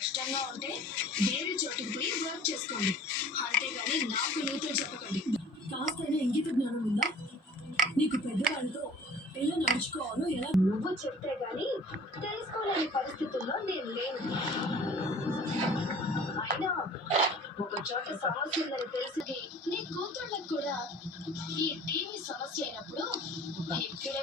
కష్టంగా ఉంటే వేరే చోటుకి పోయి వర్క్ చేసుకోండి. అంతేగాని నాకు నీతులు చెప్పకండి. కాస్తైనా ఇంగిత జ్ఞానం ఉందా? నీకు పెద్దవాళ్ళతో ఎలా నడుచుకోవాలో ఎలా నువ్వు చెప్తే గాని తెలుసుకోలేని పరిస్థితుల్లో నేను లేను. అయినా ఒక చోట సమస్య ఉందని తెలిసింది. నీ కూతుళ్ళకు కూడా ఈ టీవీ సమస్య అయినప్పుడు ఇక్కడే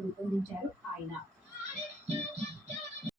రూపొందించారు ఆయన.